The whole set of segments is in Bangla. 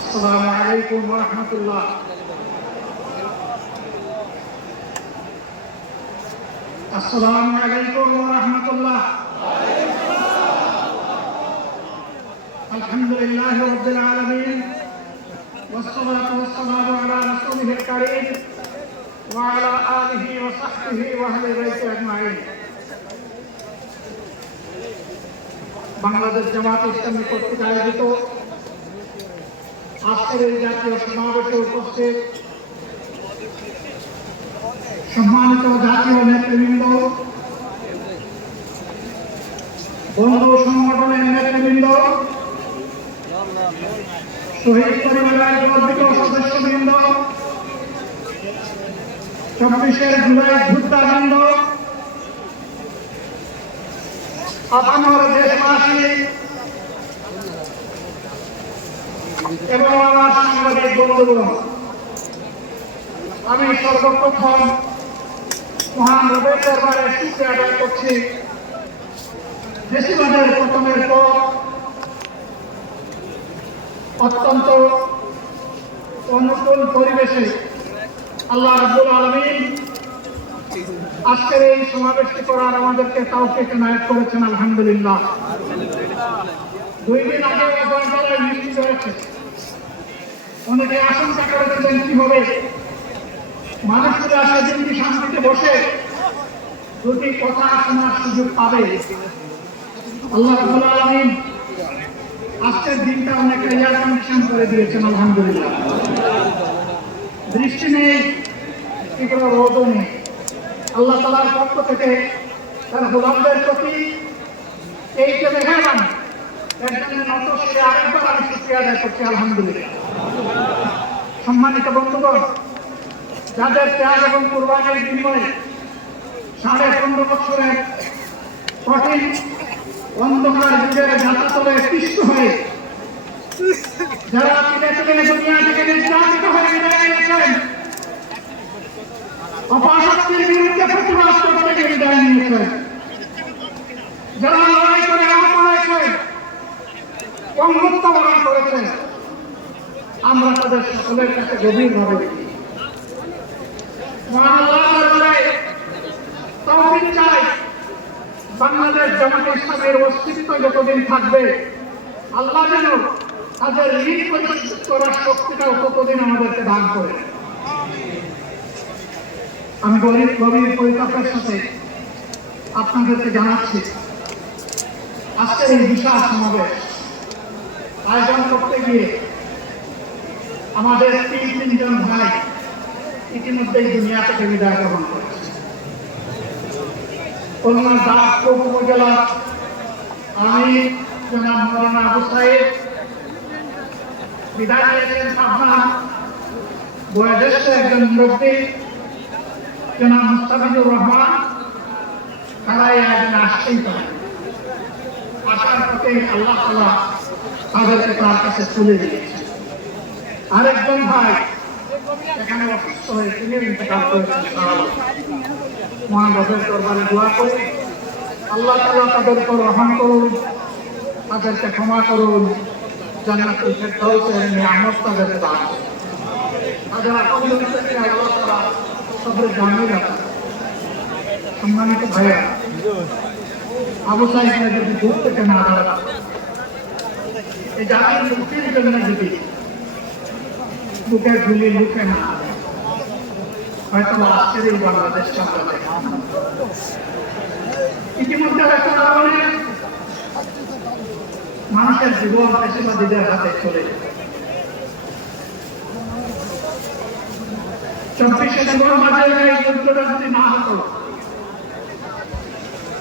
السلام عليكم ورحمة الله. السلام عليكم ورحمة الله. الحمد لله رب العالمين والصلاة والسلام على رسوله الكريم وعلى آله وصحبه وأهل بيته أجمعين. বাংলাদেশ জামাত ইসলামী কর্তৃক আয়োজিত আজকের এই জাতীয় সমাবেশে উপস্থিত সম্মানিত জাতীয় নেতৃবৃন্দ, বন্ধু সংগঠনের নেতৃবৃন্দ, শহীদ পরিবারের গর্বিত সদস্যবৃন্দ, 24 জুলাই যোদ্ধাবৃন্দ, আমার দেশবাসী এবং আমার সাংবাদিক বন্ধুগণ, আমি সর্বপ্রথম মহান রবের দরবারে শুকরিয়া আদায় করছি। দেশবাদের প্রথমের পর অত্যন্ত অনুকূল পরিবেশে আল্লাহ রাব্বুল আলামিন আজকের এই সমাবেশটি করার আমাদেরকে তৌফিক এনায়েত করেছেন, আলহামদুলিল্লাহ। 2 দিন আগে গণতন্ত্রের মিছিল হয়েছে। অনেকে আশঙ্কা করেছিলেন কি হবে, মানুষরা সেদিনটি শান্তিতে বসে দুটি কথা শোনার সুযোগ পাবে। আল্লাহ রাব্বুল আলামিন আজকের দিনটা অনেক এয়ার কন্ডিশন করে দিয়েছেন, আলহামদুলিল্লাহ। বৃষ্টি নেই, তীব্র রোদও নেই। আল্লাহ তাআলার পক্ষ থেকে তার গোলামদের প্রতি এই যে মেহরবানি, এর জন্য নত শিরে আরেকবার আমি শুকরিয়া আদায় করছি, আলহামদুলিল্লাহ। সম্মানিত বন্ধুগণ, যাদের ত্যাগ এবং কুরবানির বিনিময়ে 15.5 বছরের কঠিন অন্ধকার যুগের যাত্রাতলে পিষ্ট হয়ে যারা তিলে দুনিয়া থেকে নির্যাতিত হয়ে বিদায় নিয়েছেন, অপশক্তির বিরুদ্ধে প্রতিবাদ করতে বিদায় নিয়েছেন, যারা লড়াই করে আহত হয়েছেন, পঙ্গুত্ব বরণ করেছেন, আমরা তাদের সকলের কাছে গভীরভাবে মহান আল্লাহর দরবারে তৌফিক চাই। বাংলাদেশ জামাত ইসলামের অস্তিত্ব যতদিন থাকবে, আল্লাহ যেন তাদের ঋণ পরিশোধ করার শক্তিটাও ততদিন আমাদেরকে দান করে। আমি গভীর পরিতাপের সাথে আপনাদেরকে জানাচ্ছি, আজকের এই বিশাল সমাবেশ আয়োজন করতে গিয়ে আমাদের 3 ভাই ইতিমধ্যেই দুনিয়া থেকে বিদায় গ্রহণ করেছে। খুলনা দাসপুর উপজেলা আমি জনাব মৌলানা আবু সাইদ বিদায় নিয়েছেন। পাবনা বয়োজ্যেষ্ঠ একজন মুরব্বী জনাব মুস্তাফিজুর রহমান, তারাই একজন আসছেই করেন। আসার পথে আল্লাহ তাআলা তাদেরকে তার কাছে তুলে দিয়েছেন। আরেকজন ভাই এখানে অসুস্থ হয়ে তিনি ইন্তেকাল করেছেন। মহান রবের দরবারে দোয়া করি, আল্লাহ তাআলা তাদের উপর রহম করুন, তাদেরকে ক্ষমা করুন, জান্নাতুল ফেরদাউসের নিয়ামত তাদেরকে দান করুন। তাদের আপনজনদেরকে আল্লাহ তাআলা সবরে জামিল রাখুন। সম্মানিত ভাইয়া, আবু সাইদ যদি দূর থেকে না দাঁড়ান, এই জাতির মুক্তির জন্য যদি বুকের গুলি লুকে না, হয়তো আজকের এই বাংলাদেশ চলবে। ইতিমধ্যে হয়তো মানুষের জীবন পেশাবাদীদের হাতে চলে যাবে। 24 জীবন বাঁচার এই যুদ্ধটা যদি না হতো,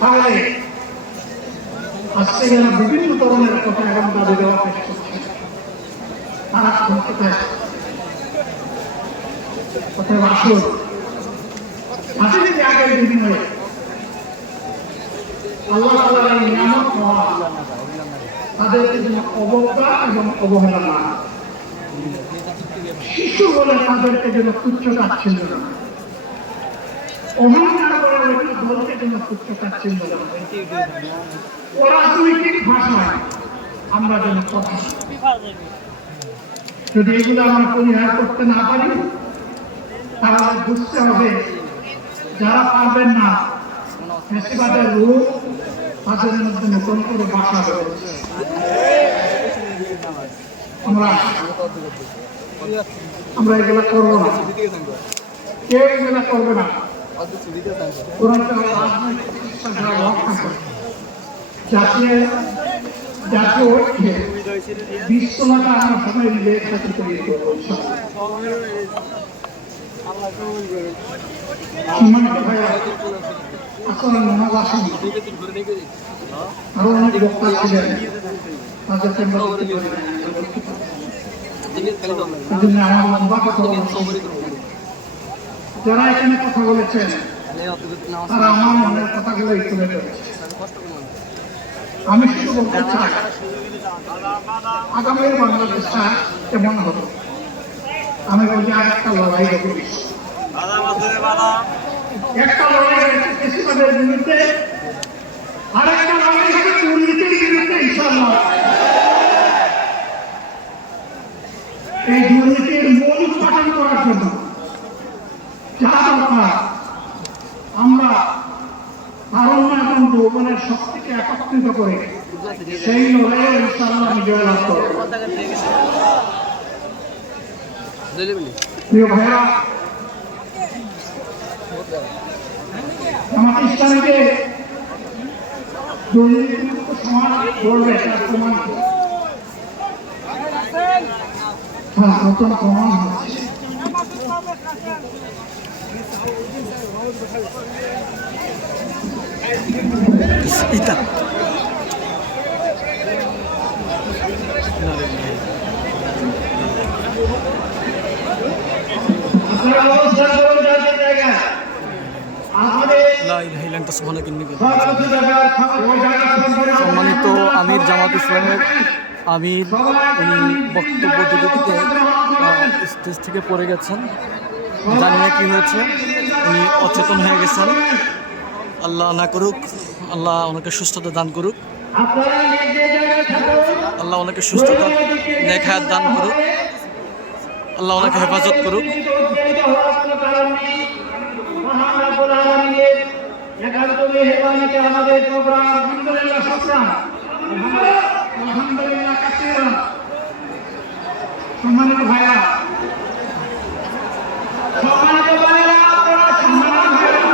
তাহলে আজকে যারা বিভিন্ন ধরনের কথা এবং দাবি দেওয়া পেশ করছে, তারা কোথায় কোথায় আসল আসলে ত্যাগের বিনিময়ে আল্লাহ তাআলার নিয়ামত পাওয়া তাদেরকে যেন অবজ্ঞা এবং অবহেলা না, শিশু বলে তাদেরকে যেন তুচ্ছ তাচ্ছিল্য না, অহংকার করার একটি দলকে যেন তুচ্ছ তাচ্ছিল্য না, অরাজনৈতিক ভাষায় আমরা যেন কথা যদি এগুলো আমরা পরিহার করতে না পারি তাহলে বুঝতে হবে যারা পারবেন না ফ্যাসিবাদের রূপ তাদের মধ্যে নতুন করে বাসা রয়েছে। আমরা এগুলো করবো না, কেউ এগুলো করবে না। জাতীয় ঐক্যে বিশ্বমাতা আমরা সবাই মিলে একসাথে তৈরি করবো। সম্মানিত ভাইয়া, আসলে নামাজ আসেন আরো অনেক বক্তা ছিলেন, তাদেরকে আমরা আমার লম্বা কথা যারা এখানে কথা বলেছেন তারা আমার মনের কথাগুলোই তুলে ধরেছে। আমি শুধু বলতে চাই আগামী বাংলাদেশটা কেমন হবে। আমি বলছি আর একটা লড়াই হবে, একটা লড়াই হচ্ছে কৃষিকাজের বিরুদ্ধে, আর একটা লড়াই হবে দুর্নীতির বিরুদ্ধে। ইনশাআল্লাহ এই দুর্নীতির মূল উৎপাদন করার জন্য যা দরকার আমরা তারুণ্য এবং যৌবনের শক্তিকে একত্রিত করে সেই লড়াইয়ে ইনশাআল্লাহ বিজয় লাভ করব। প্রিয় ভাইরা, আমাদের ইসলামকে দুর্নীতিমুক্ত সমাজ গড়বে তার প্রমাণ নতুন প্রমাণ হচ্ছে। সম্মানিত আমির জামাত ইসলামের আমির উনি বক্তব্য দিতে দিতে স্টেজ থেকে পড়ে গেছেন, জানি না কি হয়েছে, উনি অচেতন হয়ে গেছেন। আল্লাহ না করুক, আল্লাহ ওনাকে সুস্থতা দান করুক, আল্লাহ ওনাকে সুস্থতা নেক হায়াত দান করুক, আল্লাহ ওনাকে হেফাজত করুক। আমাদের প্রোগ্রাম আলহামদুলিল্লাহ সফল, আলহামদুলিল্লাহ কাসীরা। সম্মানিত ভাইরা, সম্মানিত ভাইরা, সম্মানিত ভাইরা,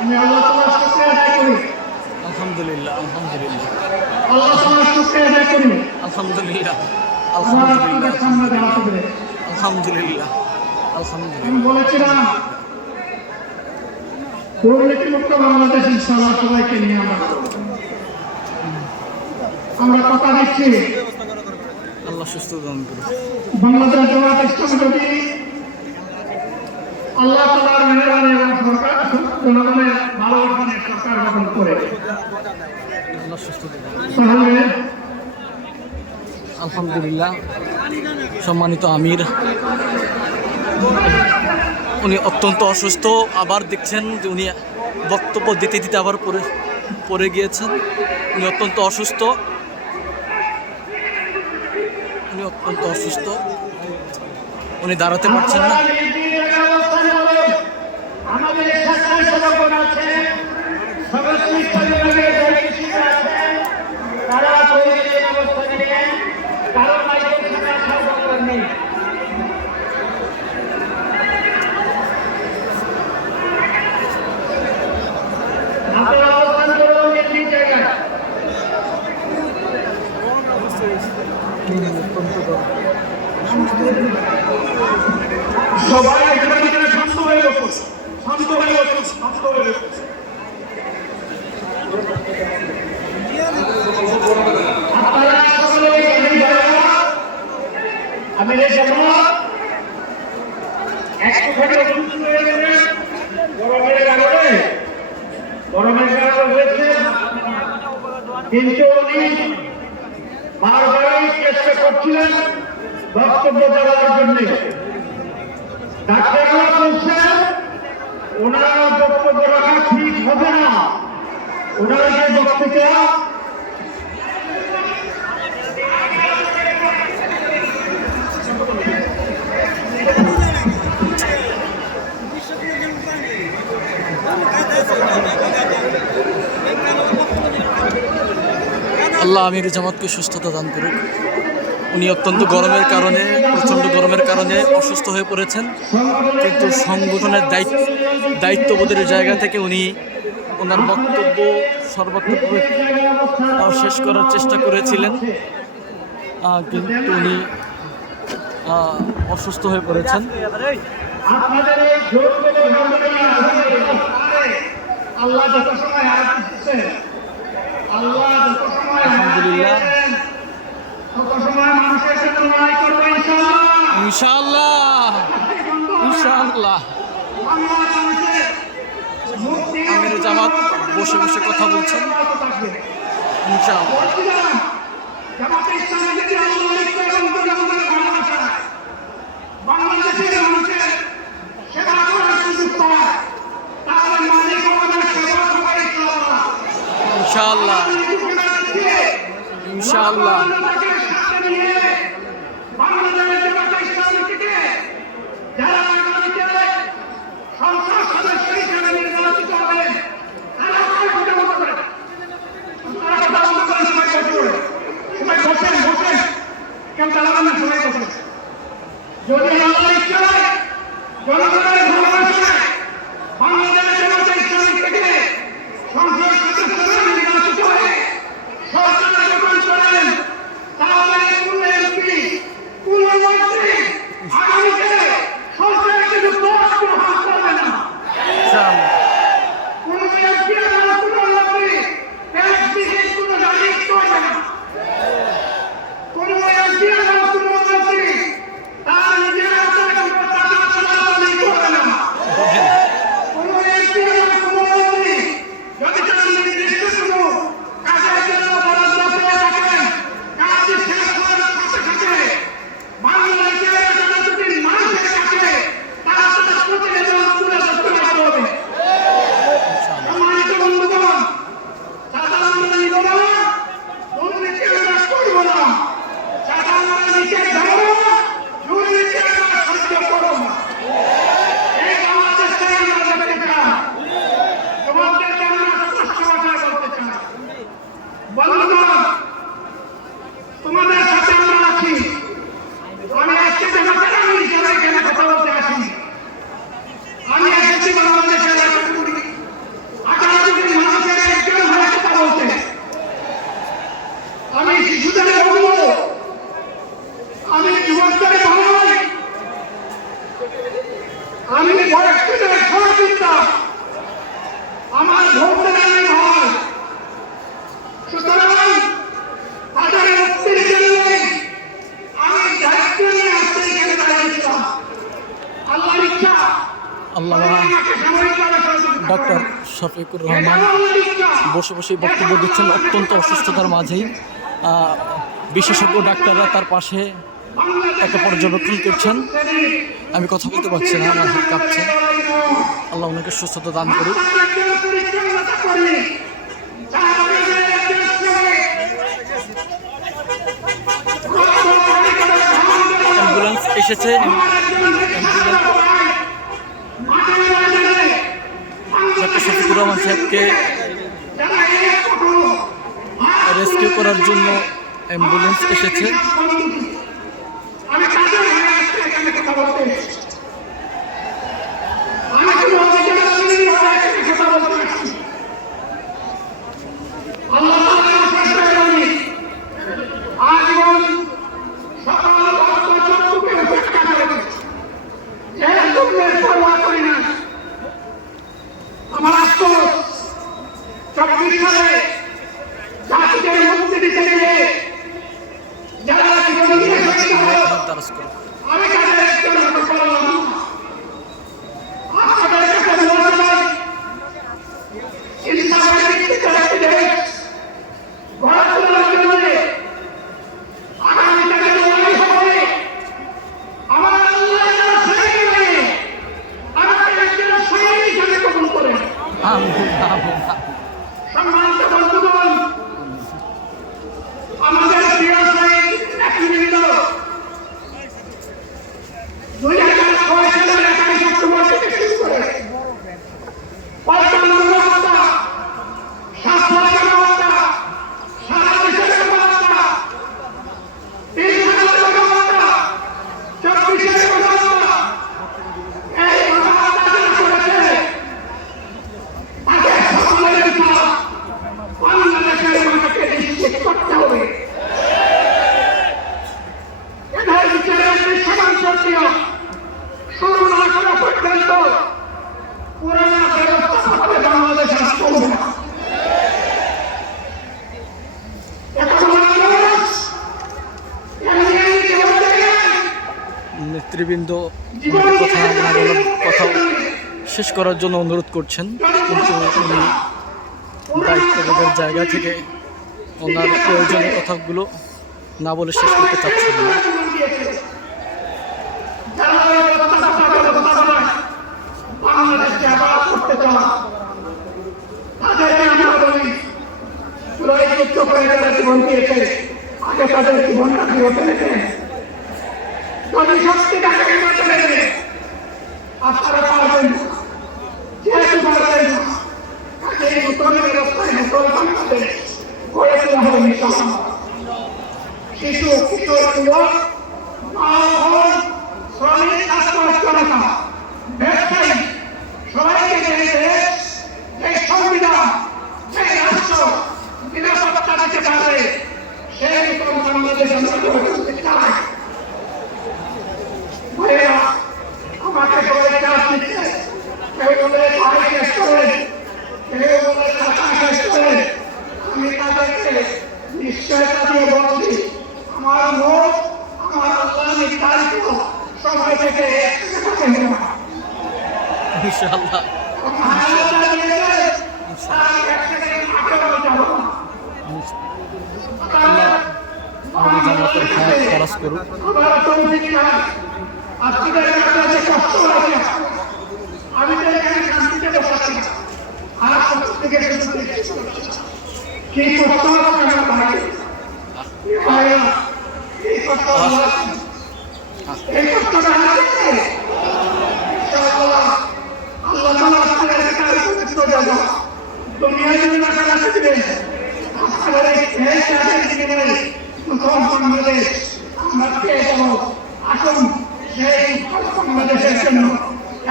আমি আল্লাহ তাআলার শুকরিয়া আদায় করি। আলহামদুলিল্লাহ, আলহামদুলিল্লাহ, আল্লাহ তাআলার শুকরিয়া আদায় করি। আলহামদুলিল্লাহ, আলহামদুলিল্লাহ, সামনে দাঁড়াতে পেরে আলহামদুলিল্লাহ, আলহামদুলিল্লাহ। আমি বলেছিলাম দুর্নীতিমুক্ত বাংলাদেশ ইনশাআল্লাহ সবাইকে নিয়ে আমরা কথা দিচ্ছি। আল্লাহ সুস্থ দান করুন। বাংলাদেশ জামাত ইসলামী যদি আল্লাহ তাআলার মেহেরবানি এবং সরকার জনগণের ভালোবাসা সরকার গঠন করে আল্লাহ সুস্থ দান তাহলে আলহামদুলিল্লাহ। সম্মানিত আমির, উনি অত্যন্ত অসুস্থ, আবার দেখছেন যে উনি বক্তব্য দিতে দিতে আবার পড়ে গিয়েছেন। উনি অত্যন্ত অসুস্থ, উনি দাঁড়াতে পারছেন না। সবাই এখানে শান্ত হয়ে বসুন, শান্ত হয়ে বসুন, শান্ত হয়ে বসুন। আপনারা সকলে আমি একটুখানি অসুস্থ হয়ে গেলে গরমের কারণে হয়েছে, কিন্তু উনি বারবারই চেষ্টা করছিলেন বক্তব্য দেওয়ার জন্য। ডাক্তাররা বলছেন ওনারা বক্তব্য রাখা ঠিক হবে না। ওনারা যে বক্তব্য আল্লাহ আমির জামাতকে সুস্থতা দান করুক। উনি অত্যন্ত গরমের কারণে, প্রচণ্ড গরমের কারণে অসুস্থ হয়ে পড়েছেন, কিন্তু সংগঠনের দায়িত্ববোধের জায়গা থেকে উনি ওনার বক্তব্য সর্বাত্মক শেষ করার চেষ্টা করেছিলেন, কিন্তু উনি অসুস্থ হয়ে পড়েছেন। আল্লাহ যত সময় আলহামদুলিল্লাহ, তত সময় মানুষের সাথে লড়াই করবে ইনশাআল্লাহ ইনশাআল্লাহ। আমির জামাত বসে বসে কথা বলছেন, ইনশাআল্লাহ। বাংলাদেশের মানুষের সেবা করার সুযোগ পায়, তাহলে মালিক আমাদের সেবা করে ইনশাআল্লাহ ইনশাআল্লাহ। যদি জনগণের ভালোবাসা বাংলাদেশ জামাতে ইসলামী থেকে সংসদ সদস্যরা নির্বাচিত হয়ে সরকার গঠন করেন, তাহলে কোন এমপি কোন মন্ত্রী আগামীতে সরকারের কিছু দোষ গ্রহণ করবে না। কোন এমপি এবং কোন মন্ত্রী এসপিকে কোন রাজনীতি করবে না। কোন এমপি এবং কোন মন্ত্রী তার নিজের হাতে টাকা চলাচলি করবে না। কোন এমপি এবং কোন মন্ত্রী যদি তার নির্দিষ্ট কোনো কাজের জন্য বরাদ্দ পেয়ে থাকেন, কাজটি শেষ করার সাথে সাথে বাংলাদেশের জনগণের মানুষের কাছে তারা তাদের প্রতিবেদন তুলে ধরতে হবে। সম্মানিত বন্ধুগণ, চাঁদা আমরা নিব না, দুর্নীতি আমরা করব না। চাঁদা আমরা নিচে যাবো না, দুর্নীতি আমরা সহ্য করব না। এই বাংলাদেশটাই আমরা দেখতে চাই। তোমাদেরকে আমরা স্পষ্ট ভাষায় বলতে চাই, বন্ধুগণ, তোমাদের সাথে আমরা আছি। আমি আজকে জামাতের আমির হিসেবে এখানে কথা বলতে আসিনি। আমি এসেছি বাংলাদেশের 18 কোটি মানুষের একজন হয়ে কথা বলতে। আমি শিশুদের বলবো, আমি যুবকদের ভাই, আমি বয়স্কদের সহযোগিতা, আমার ভোটদের আমি ভাই। সুতরাং তাদের মুক্তির জন্য আমি দায়িত্ব নিয়ে আসতে এখানে দাঁড়িয়েছিলাম। আল্লাহর ইচ্ছা আল্লাহ আমাকে সাময়িকভাবে সহযোগিতা ডক্টর করবেন। শফিকুর এটা রহমান আল্লাহর ইচ্ছা। বসে বসে বক্তব্য দিচ্ছেন অত্যন্ত অসুস্থতার মাঝেই। বিশেষজ্ঞ ডাক্তাররা তার পাশে একটা পর্যবেক্ষণ করছেন। আমি কথা বলতে পারছি না, আমার হাত কাঁপছে। আল্লাহ ওনাকে সুস্থতা দান করুক। অ্যাম্বুলেন্স এসেছে, ডক্টর শফিকুর রহমান সাহেবকে রেস্কিউ করার জন্য অ্যাম্বুলেন্স এসেছে। আমি কাজের হয়ে আসছি এখানে কথা বলতে। আমি কোনো অভিযোগ হয়ে এখানে কথা বলতে আসছি। আল্লাহ তাআলা চেষ্টা করি আজীবন সকাল চক্ষুকে উপেক্ষা করে যেহেতু পরোয়া করি না। আমার আফসোস 24 সালে জাতিকে মুক্তি দিতে গিয়ে যারা জীবন দিয়ে আমি তাদের একজন হতে পারলাম না। আপনাদের কাছে বলতে চাই, ইসলামের ভিত্তিতে একটি দেশ গড়ে তোলার জন্য আগামী দিনে লড়াই হবে। আমার আল্লাহ যারা ছেড়ে গেলে আমাকে একজন সৈনিক হিসেবে নেতৃবৃন্দ ওনাকে কথা না বলার কথা শেষ করার জন্য অনুরোধ করছেন, কিন্তু উনি দায়িত্ববোধের জায়গা থেকে ওনার প্রয়োজনীয় কথাগুলো না বলে শেষ করতে চাচ্ছেন না। বাংলাদেশকে আবাদ করতে চাওয়া তাদেরকে আমরা বলি যুদ্ধ করে যারা জীবন দিয়েছে আগে তাদের জীবনটা ফিরে ফেলেছে। যদি সত্যি তাকে ফিরে ফেলেছে আপনারা পারবেন না, যেহেতু পারবেন না তাকে এই নতুন ব্যবস্থায় নতুন বাংলাদেশ গড়ে তোলা হবে নিঃসন্দেহ। শিশু কিশোর যুবক মা বোন শ্রমিক ছাত্র জনতা ব্যবসায়ী সবাইকে এই সংবিধান সেই রাষ্ট্র নিরাপত্তা দিতে পারবে সেই রকম বাংলাদেশ আমরা গড়ে তুলতে চাই। ভাইয়েরা আমাকে সবাই চাপ দিচ্ছে, কেউ বলে ভাই শেষ করেন, কেউ বলে টাকা শেষ করেন। আমি তাদেরকে নিশ্চয়তা দিয়ে বলছি আমার মুখ আমার আল্লাহ নির্ধারিত সময় থেকে ইনশাআল্লাহ আমাদের জামাতের হাত খরচ করুক। আমি শান্তিতে বসাচ্ছি আর থেকে কি কষ্ট এই কষ্টটা দুনিয়ায় যদি টাকা দিবেন আপনারা এই কাজের বিনিময়ে নতুন বাংলাদেশ আমরা পেয়ে যাব। আসুন সেই বাংলাদেশের জন্য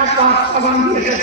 একবার বাংলাদেশের